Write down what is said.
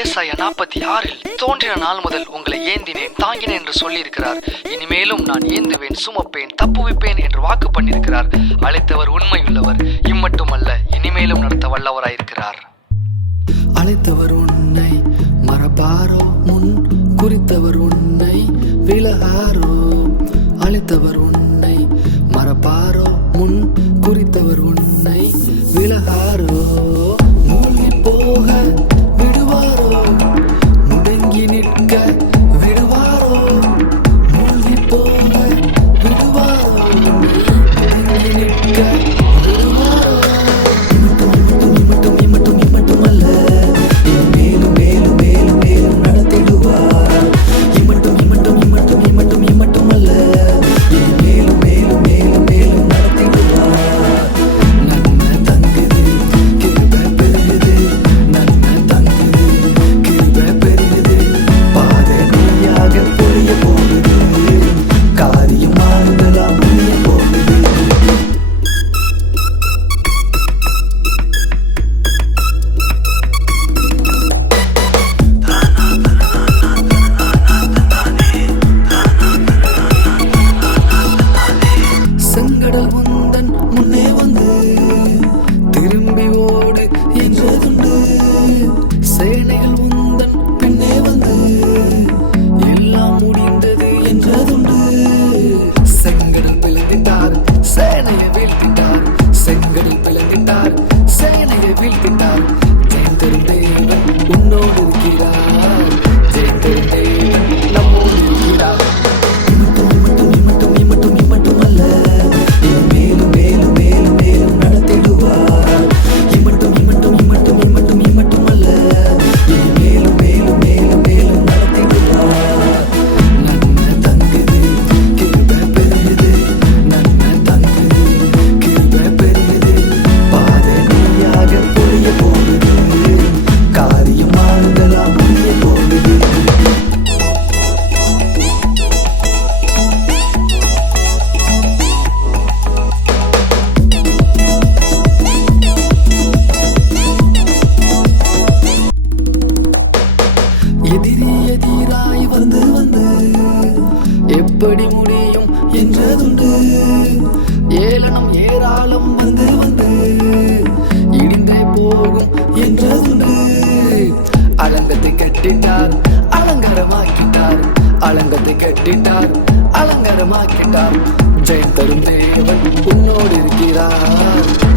ஏசாயா 46 தோன்றின நாள் முதல் உங்களை ஏந்தினேன் தாங்கினேன் என்று சொல்லியிருக்கிறார். இனிமேலும் நான் ஏந்துவேன் சுமப்பேன் தப்புவிப்பேன் என்று வாக்கு பண்ணியிருக்கிறார். அழைத்தவர் உண்மையுள்ளவர், இம்மட்டுமல்ல இனிமேலும் நடத்த வல்லவராயிருக்கிறார். அழைத்தவர் உன்னை மறப்பாரோ, முன் குறித்தவர் உன்னை விலகாரோ. அழைத்தவர் உன்னை மறப்பாரோ, முன் குறித்தவர் உன்னை விலகாரோ. மூழ்கி போக விடுவாரோ, முடங்கி நிற்க விடுவாரோ. மூழ்கி போக விடுவாரோ, முடங்கி நிற்க விடுவாரோ. இம்மட்டுமல்ல மேலும் மேலும் மேலும் மேலும் நடத்திடுவார். இம்மட்டுமல்ல மேலும் மேலும் மேலும் மேலும் நடத்திடுவார். நன்மை தங்குது கிருபை பெருகுது, நன்மை தங்குது கிருபை பெருகுது. பாதை நீயாக பொழிய போகுது, காரியம் மாறுதலா முடிய போகுது. செங்கடல் உந்தன் முன்னே வந்து திரும்பி ஓடு என்றதுண்டு. சேனைகள் உந்தன் பின்னே வந்து எல்லாம் முடிந்தது என்றதுண்டு. செங்கடல் பிளந்திட்டார், சேனையை வீழ்த்திட்டார். செங்கடல் பிளந்திட்டார், சேனையை வீழ்த்திட்டார். ஜெயந்தரும் தேவன் உன்னோடு இருக்கிறார். ஜெயந்தரும் தேவன் நம்மோடு இருக்கிறார். இம்மட்டுமல்ல மேலும் மேலும் மேலும் மேலும் நடத்திடுவார். இம்மட்டுமல்ல மேலும் மேலும் மேலும் மேலும் நடத்திடுவார். நன்மை தங்குது கிருபை பெருகுது, நன்மை தங்குது கிருபை பெருகுது. பாதை நீயாக பொழிய போகுது, காரியம் மாறுதலா முடிய போகுது. எதிராய் வந்து வந்து எப்படி முடியும் என்றதுண்டு. ஏளனம் ஏராளம் வந்து வந்து இடிந்தே போகும் என்றதுண்டு. அலங்கத்தை கட்டிட்டார், அலங்காரமாக்கிட்டார். அலங்கத்தை கட்டிட்டார், அலங்காரமாக்கிட்டார். ஜெயம் தரும் தேவன் உன்னோடு இருக்கிறார்.